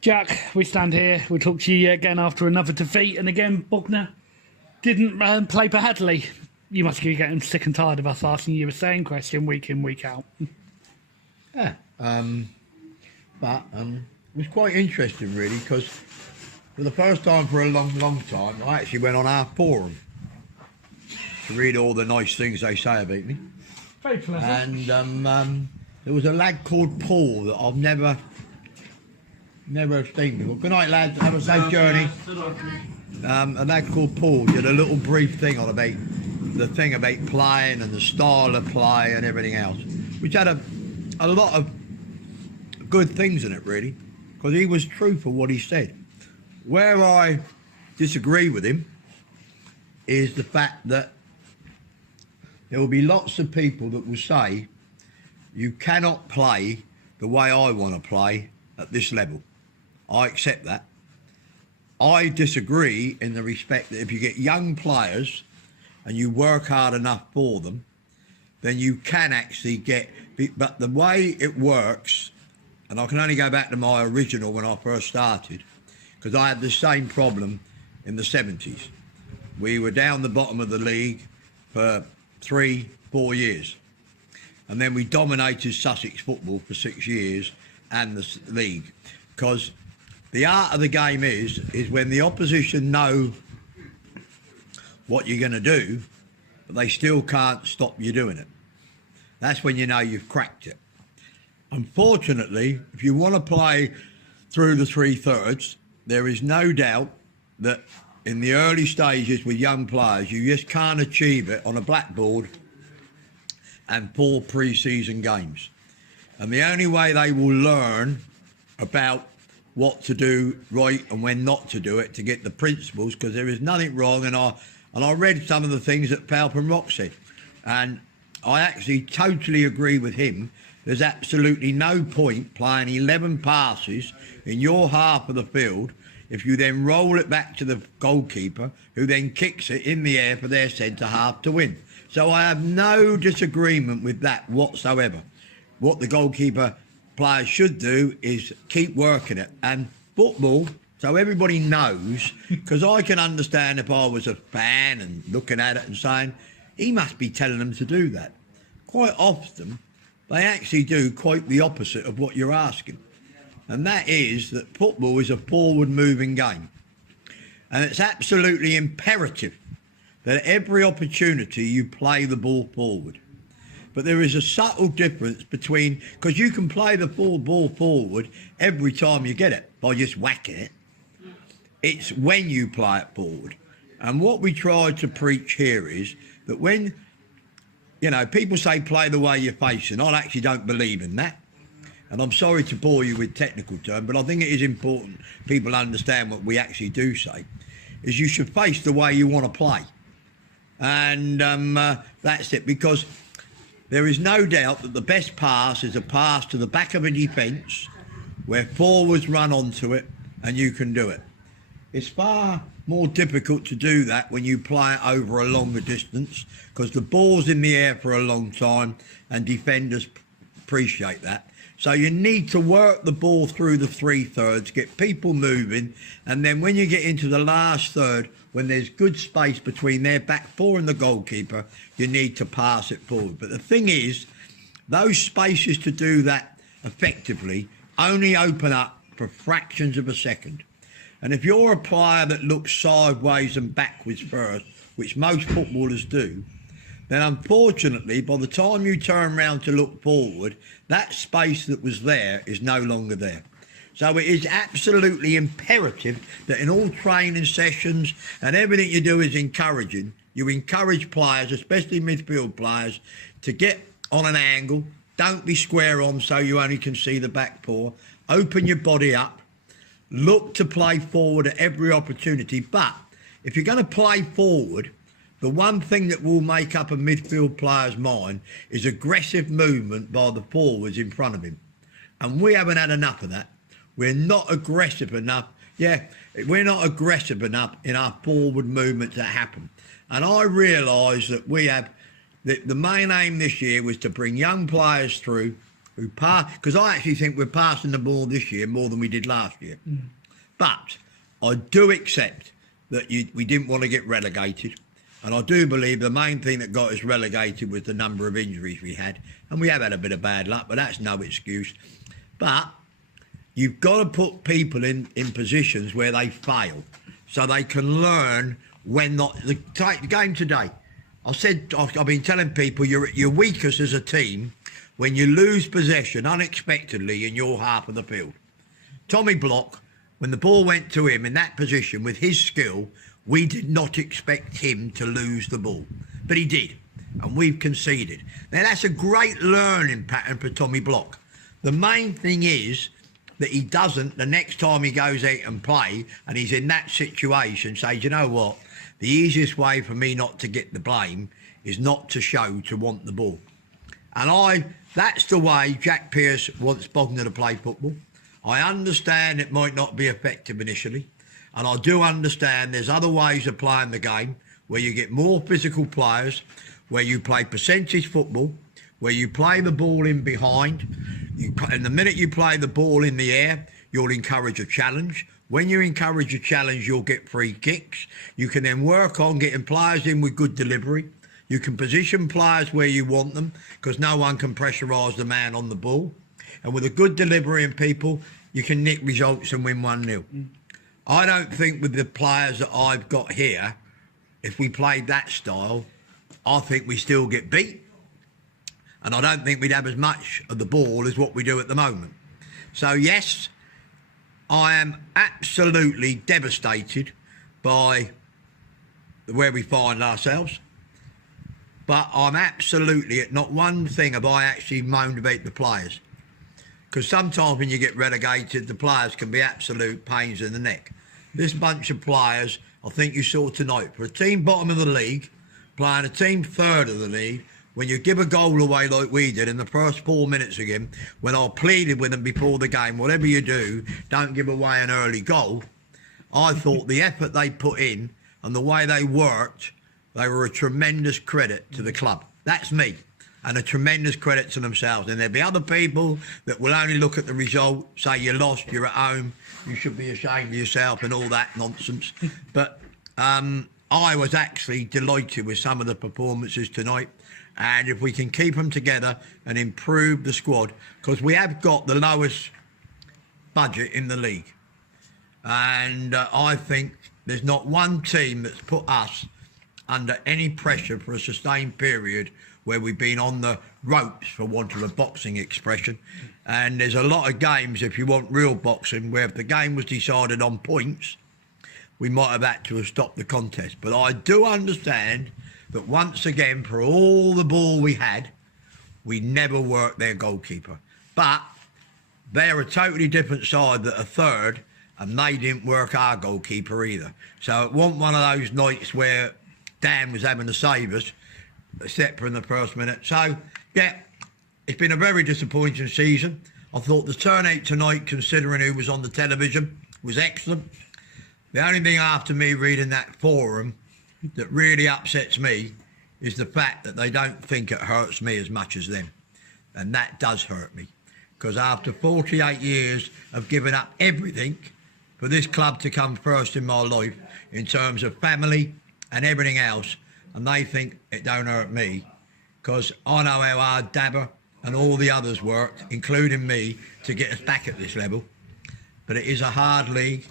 Jack, we stand here. We'll talk to you again after another defeat. And again, Bogner didn't play badly. You must be getting sick and tired of us asking you the same question week in, week out. Yeah, but it was quite interesting, really, because for the first time for a long, long time, I actually went on our forum to read all the nice things they say about me. Very pleasant. And there was a lad called Paul that I've never seen before. Good night, lads. Have a safe journey. A lad called Paul did a little brief thing on about the thing about playing and the style of play and everything else, which had a lot of good things in it, really, because he was true for what he said. Where I disagree with him is the fact that there will be lots of people that will say you cannot play the way I want to play at this level. I accept that. I disagree in the respect that if you get young players and you work hard enough for them, then you can actually get... But the way it works, and I can only go back to my original when I first started, because I had the same problem in the 70s. We were down the bottom of the league for 3-4 years. And then we dominated Sussex football for 6 years and the league. Because the art of the game is when the opposition know what you're going to do, but they still can't stop you doing it. That's when you know you've cracked it. Unfortunately, if you want to play through the 3/3, there is no doubt that in the early stages with young players, you just can't achieve it on a blackboard and 4 pre-season games. And the only way they will learn about what to do right and when not to do it, to get the principles, because there is nothing wrong. And I read some of the things that Palpin Rock said, and I actually totally agree with him. There's absolutely no point playing 11 passes in your half of the field if you then roll it back to the goalkeeper, who then kicks it in the air for their centre half to win. So I have no disagreement with that whatsoever. What the goalkeeper players should do is keep working it. And football, so everybody knows, because I can understand if I was a fan and looking at it and saying, he must be telling them to do that. Quite often, they actually do quite the opposite of what you're asking. And that is that football is a forward-moving game. And it's absolutely imperative that every opportunity you play the ball forward. But there is a subtle difference between, because you can play the ball forward every time you get it by just whacking it. It's when you play it forward. And what we try to preach here is that when, you know, people say play the way you're facing, I actually don't believe in that. And I'm sorry to bore you with technical terms, but I think it is important people understand what we actually do say, is you should face the way you want to play. And that's it, because there is no doubt that the best pass is a pass to the back of a defence where forwards run onto it and you can do it. It's far more difficult to do that when you play it over a longer distance, because the ball's in the air for a long time and defenders appreciate that. So you need to work the ball through the 3/3, get people moving, and then when you get into the last third, when there's good space between their back four and the goalkeeper, you need to pass it forward. But the thing is, those spaces to do that effectively only open up for fractions of a second. And if you're a player that looks sideways and backwards first, which most footballers do, then unfortunately, by the time you turn around to look forward, that space that was there is no longer there. So it is absolutely imperative that in all training sessions and everything you do is encouraging. You encourage players, especially midfield players, to get on an angle. Don't be square on so you only can see the back four. Open your body up. Look to play forward at every opportunity. But if you're going to play forward, the one thing that will make up a midfield player's mind is aggressive movement by the forwards in front of him. And we haven't had enough of that. We're not aggressive enough. Yeah, we're not aggressive enough in our forward movement to happen. And I realise that we have, the main aim this year was to bring young players through who pass, because I actually think we're passing the ball this year more than we did last year. But I do accept that we didn't want to get relegated. And I do believe the main thing that got us relegated was the number of injuries we had. And we have had a bit of bad luck, but that's no excuse. But you've got to put people in positions where they fail so they can learn when not. The game today, I've been telling people you're weakest as a team when you lose possession unexpectedly in your half of the field. Tommy Block, when the ball went to him in that position with his skill, we did not expect him to lose the ball, but he did, and we've conceded. Now, that's a great learning pattern for Tommy Block. The main thing is that he doesn't, the next time he goes out and play and he's in that situation, say, you know what, the easiest way for me not to get the blame is not to show to want the ball. And that's the way Jack Pearce wants Bognor to play football. I understand it might not be effective initially, and I do understand there's other ways of playing the game where you get more physical players, where you play percentage football, where you play the ball in behind. And the minute you play the ball in the air, you'll encourage a challenge. When you encourage a challenge, you'll get free kicks. You can then work on getting players in with good delivery. You can position players where you want them because no one can pressurise the man on the ball. And with a good delivery and people, you can nick results and win 1-0. I don't think with the players that I've got here, if we played that style, I think we still get beat. And I don't think we'd have as much of the ball as what we do at the moment. So, yes, I am absolutely devastated by where we find ourselves. But I'm absolutely, not one thing have I actually moaned about the players. Because sometimes when you get relegated, the players can be absolute pains in the neck. This bunch of players, I think you saw tonight, for a team bottom of the league, playing a team third of the league, when you give a goal away like we did in the first 4 minutes again, when I pleaded with them before the game, whatever you do, don't give away an early goal, I thought the effort they put in and the way they worked, they were a tremendous credit to the club. That's me. And a tremendous credit to themselves. And there'll be other people that will only look at the result, say you lost, you're at home, you should be ashamed of yourself and all that nonsense. But I was actually delighted with some of the performances tonight. And if we can keep them together and improve the squad, because we have got the lowest budget in the league. And I think there's not one team that's put us under any pressure for a sustained period where we've been on the ropes, for want of a boxing expression. And there's a lot of games, if you want real boxing, where if the game was decided on points, we might have had to have stopped the contest. But I do understand that once again, for all the ball we had, we never worked their goalkeeper. But they're a totally different side that are third, and they didn't work our goalkeeper either. So it wasn't one of those nights where Dan was having to save us, except for in the first minute. So, yeah, it's been a very disappointing season. I thought the turnout tonight, considering who was on the television, was excellent. The only thing after me reading that forum that really upsets me is the fact that they don't think it hurts me as much as them. And that does hurt me. Because after 48 years of giving up everything for this club to come first in my life, in terms of family and everything else, and they think it don't hurt me, because I know how hard Dabber and all the others worked, including me, to get us back at this level. But it is a hard league,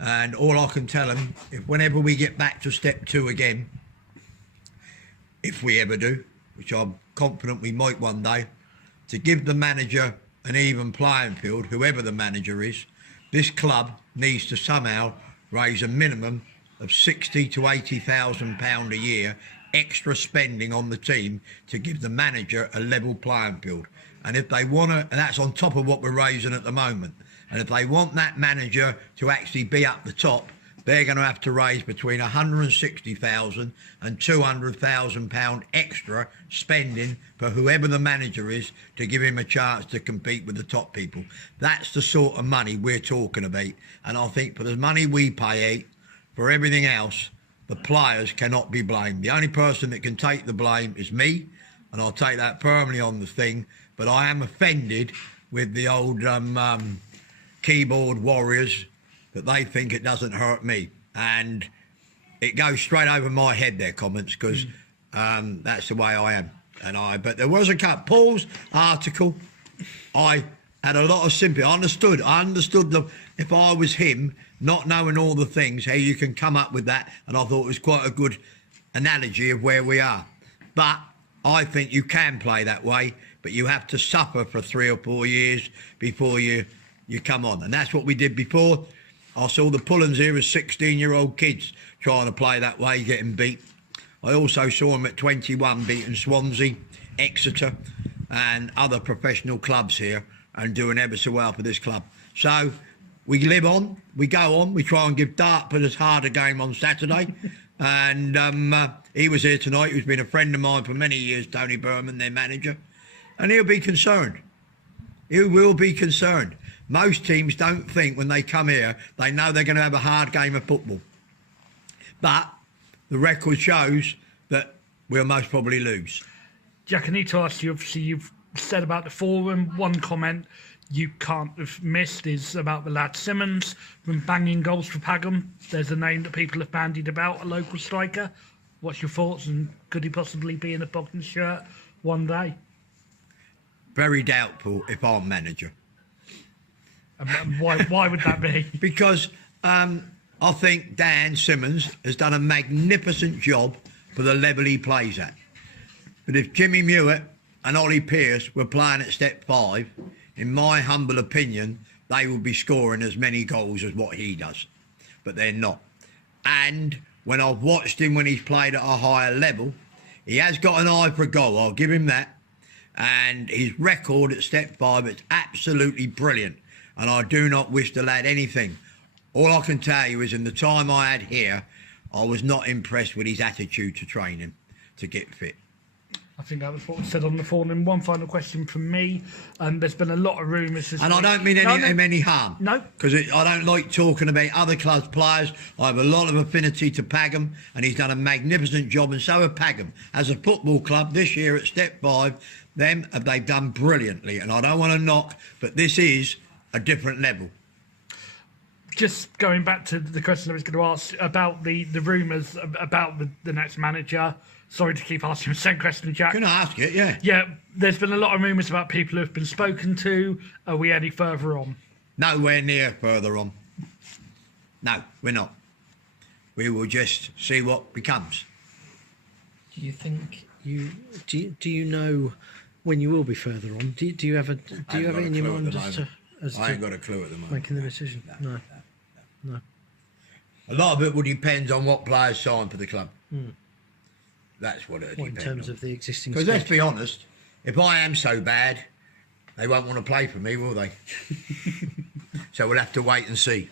and all I can tell them, if whenever we get back to step 2 again, if we ever do, which I'm confident we might one day, to give the manager an even playing field, whoever the manager is, this club needs to somehow raise a minimum of £60,000 to £80,000 a year extra spending on the team to give the manager a level playing field. And if they want to, and that's on top of what we're raising at the moment, and if they want that manager to actually be up the top, they're going to have to raise between £160,000 and £200,000 extra spending for whoever the manager is to give him a chance to compete with the top people. That's the sort of money we're talking about. And I think for the money we pay out, for everything else, the players cannot be blamed. The only person that can take the blame is me, and I'll take that firmly on the thing. but I am offended with the old keyboard warriors that they think it doesn't hurt me. And it goes straight over my head, their comments, because that's the way I am. But there was a cut. Paul's article, I had a lot of sympathy. I understood if I was him, not knowing all the things, how you can come up with that. And I thought it was quite a good analogy of where we are. But I think you can play that way, but you have to suffer for 3 or 4 years before you come on. And that's what we did before. I saw the Pullens here as 16-year-old kids trying to play that way, getting beat. I also saw them at 21 beating Swansea, Exeter and other professional clubs here and doing ever so well for this club. So we live on, we go on, we try and give Dartford as hard a game on Saturday. And he was here tonight. He's been a friend of mine for many years, Tony Berman, their manager. And he'll be concerned. He will be concerned. Most teams don't think when they come here, they know they're going to have a hard game of football. But the record shows that we'll most probably lose. Jack, I need to ask you, obviously you've said about the forum, one comment you can't have missed is about the lad Simmons from banging goals for Pagham. There's a name that people have bandied about, a local striker. What's your thoughts, and could he possibly be in a Bogdan shirt one day? Very doubtful if I'm manager. And why would that be? Because I think Dan Simmons has done a magnificent job for the level he plays at. But if Jimmy Mewett and Ollie Pearce were playing at step 5, in my humble opinion, they will be scoring as many goals as what he does. But they're not. And when I've watched him when he's played at a higher level, he has got an eye for a goal, I'll give him that. And his record at step 5 is absolutely brilliant. And I do not wish the lad anything. All I can tell you is in the time I had here, I was not impressed with his attitude to training, to get fit. I think that was what was said on the forum. And one final question from me. There's been a lot of rumours. And I don't mean any harm. No. Because I don't like talking about other clubs' players. I have a lot of affinity to Pagham, and he's done a magnificent job, and so have Pagham. As a football club, this year at Step 5, they've done brilliantly. And I don't want to knock, but this is a different level. Just going back to the question I was going to ask about the rumours about the next manager. Sorry to keep asking the same question, Jack. Can I ask it? Yeah. Yeah, there's been a lot of rumours about people who've been spoken to. Are we any further on? Nowhere near further on. No, we're not. We will just see what becomes. Do you think do you know when you will be further on? Do you have it in your mind as I ain't got a clue at the moment. making the decision? No. A lot of it will depend on what players sign for the club. That's what it depends in terms on. of the existing Because squad? let's be honest, if I am so bad, they won't want to play for me, will they? So we'll have to wait and see.